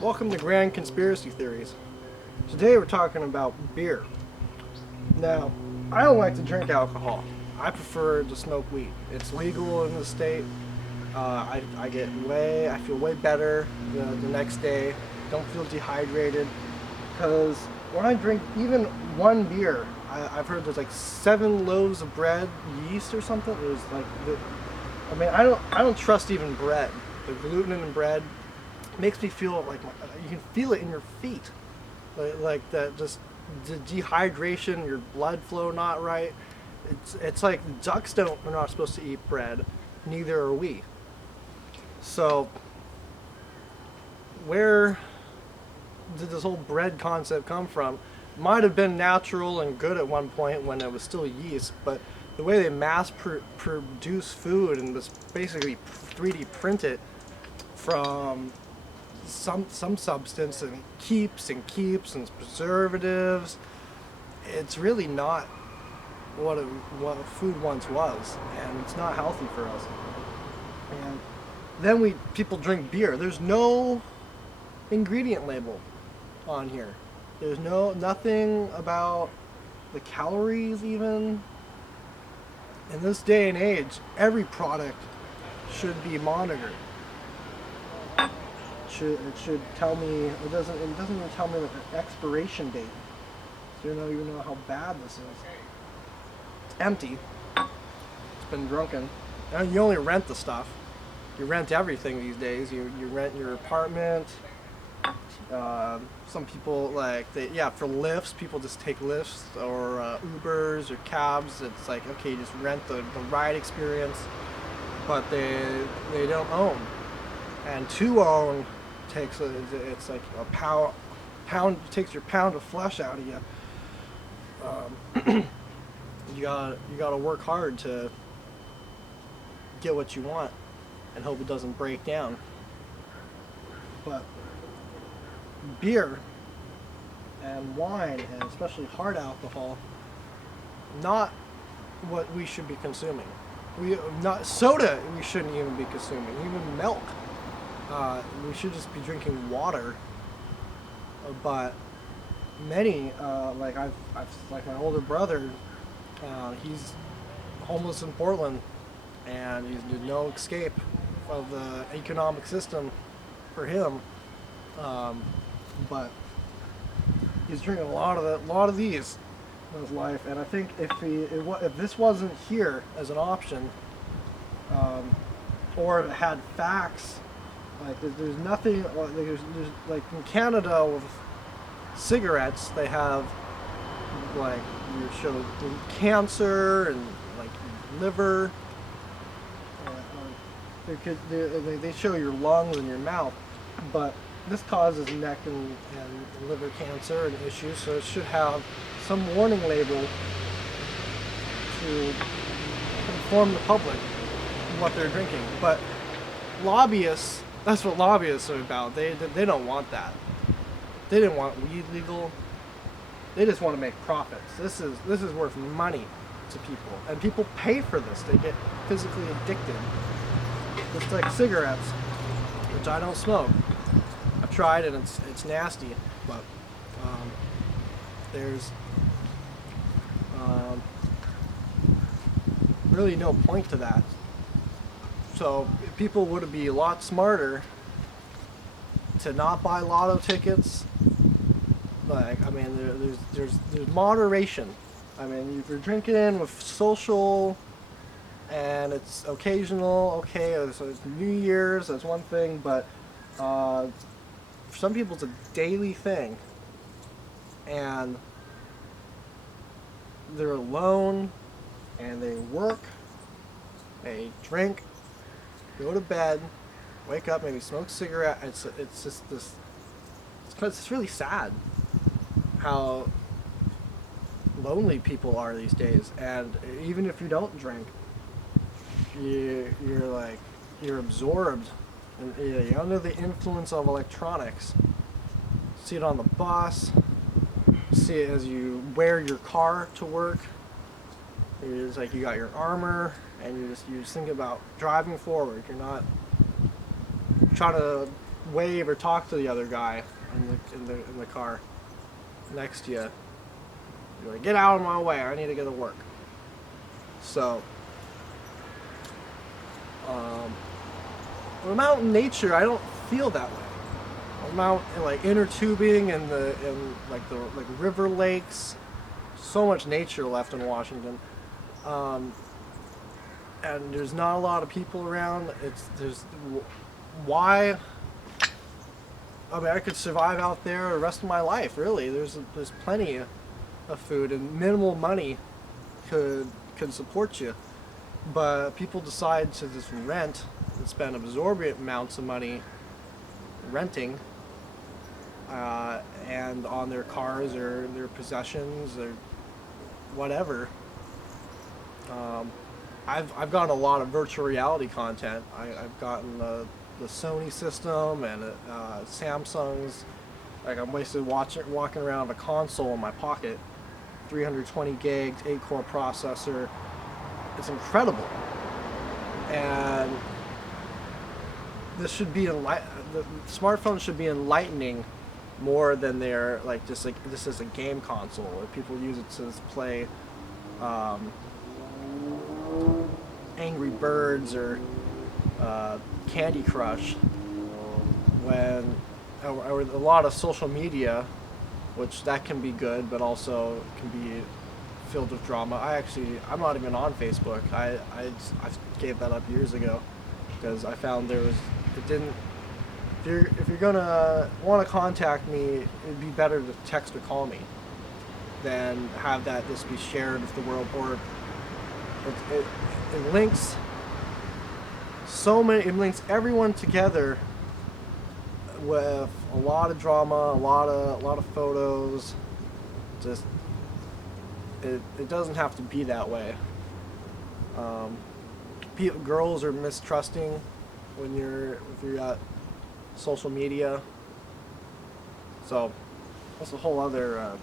Welcome to Grand Conspiracy Theories. Today we're talking about beer. Now, I don't like to drink alcohol. I prefer to smoke weed. It's legal in the state. I feel way better the next day. Don't feel dehydrated. Because when I drink even one beer, I've heard there's like 7 loaves of bread, yeast or something. There's like, I don't trust even bread. The gluten in bread makes me feel like you can feel it in your feet, like that, just the dehydration, your blood flow not right. It's like ducks are not supposed to eat bread, neither are we. So where did this whole bread concept come from? Might have been natural and good at one point when it was still yeast, but the way they produce food and just basically 3D print it from some substance and keeps and preservatives. It's really not what food once was, and it's not healthy for us. And then people drink beer. There's no ingredient label on here. There's nothing about the calories even. In this day and age, every product should be monitored. It should tell me. It doesn't even tell me the expiration date. So you don't even know how bad this is. It's empty. It's been drunken. And you only rent the stuff. You rent everything these days. You rent your apartment. Some people for lifts. People just take lifts or Ubers or cabs. It's like, okay, you just rent the ride experience, but they don't own. And to own it's like a pound takes your pound of flesh out of you. You gotta work hard to get what you want and hope it doesn't break down. But beer and wine, and especially hard alcohol, not what we should be consuming. Not soda. We shouldn't even be consuming. Even milk. We should just be drinking water. But many, like my older brother, he's homeless in Portland, and there's no escape of the economic system for him. But he's drinking a lot of these in his life, and I think if this wasn't here as an option, or if it had facts. Like there's nothing there's like in Canada with cigarettes, they have like you show cancer and like liver. They show your lungs and your mouth, but this causes neck and liver cancer and issues. So it should have some warning label to inform the public what they're drinking. But lobbyists. That's what lobbyists are about. They don't want that. They didn't want weed legal. They just want to make profits. This is worth money to people, and people pay for this. They get physically addicted. Just like cigarettes, which I don't smoke. I've tried and it's nasty, but there's really no point to that. So people would be a lot smarter to not buy lotto tickets. Like, I mean, there's moderation. I mean, if you're drinking with social and it's occasional, okay, so it's New Year's, that's one thing, but for some people it's a daily thing. And they're alone and they work, they drink, go to bed, wake up, maybe smoke a cigarette. It's just this. It's really sad how lonely people are these days. And even if you don't drink, you're absorbed, and you're under the influence of electronics. See it on the bus. See it as you wear your car to work. It's like you got your armor, and you just think about driving forward. You're not trying to wave or talk to the other guy in the car next to you. You're like, get out of my way, I need to get to work. So, when I'm out in nature, I don't feel that way. I'm out in like inner tubing and the river lakes. So much nature left in Washington, and there's not a lot of people around. Why? I mean, I could survive out there the rest of my life. Really, there's plenty of food and minimal money could support you. But people decide to just rent and spend absorbent amounts of money renting, and on their cars or their possessions or whatever. I've gotten a lot of virtual reality content. I've gotten the Sony system and Samsung's. Like, I'm wasted walking around with a console in my pocket, 320 gigs, 8-core processor. It's incredible, and this should be the smartphones should be enlightening more than they're like just like this is a game console where people use it to play Angry Birds or Candy Crush, when or a lot of social media, which that can be good, but also can be filled with drama. I'm not even on Facebook. I gave that up years ago because I found it didn't. If you're gonna want to contact me, it'd be better to text or call me than have that just be shared with the world. Or it links it links everyone together with a lot of drama, a lot of photos. Just it doesn't have to be that way. Girls are mistrusting if you're at social media. So that's a whole other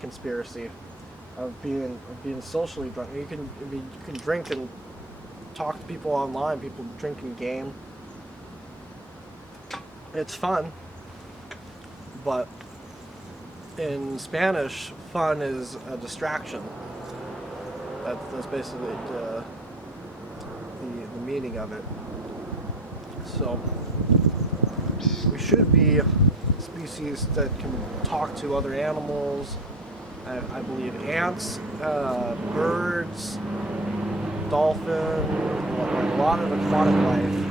conspiracy of being socially drunk. You can drink and talk to people online. People drink and game. It's fun, but in Spanish, fun is a distraction. That's basically the meaning of it. So we should be a species that can talk to other animals. I believe ants, birds, dolphins, a lot of aquatic life.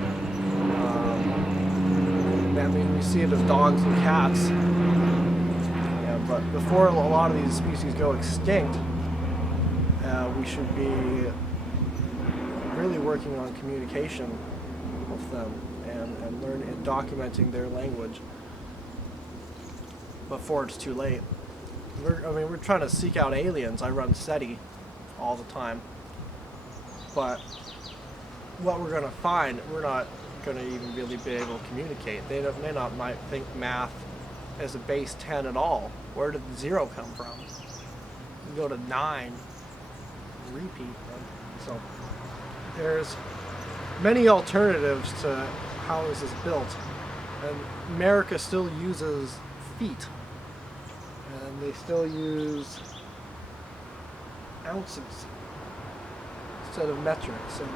I mean, we see it with dogs and cats. Yeah, but before a lot of these species go extinct, we should be really working on communication with them and learning and documenting their language before it's too late. We're trying to seek out aliens. I run SETI all the time, but what we're going to find, we're not going to even really be able to communicate. They might think math as a base 10 at all. Where did the 0 come from? You go to 9, repeat. So there's many alternatives to how this is built, and America still uses feet, and they still use ounces instead of metrics, and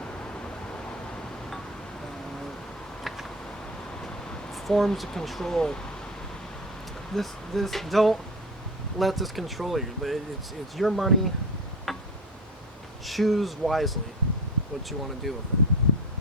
forms of control. This don't let this control you. It's your money. Choose wisely what you want to do with it.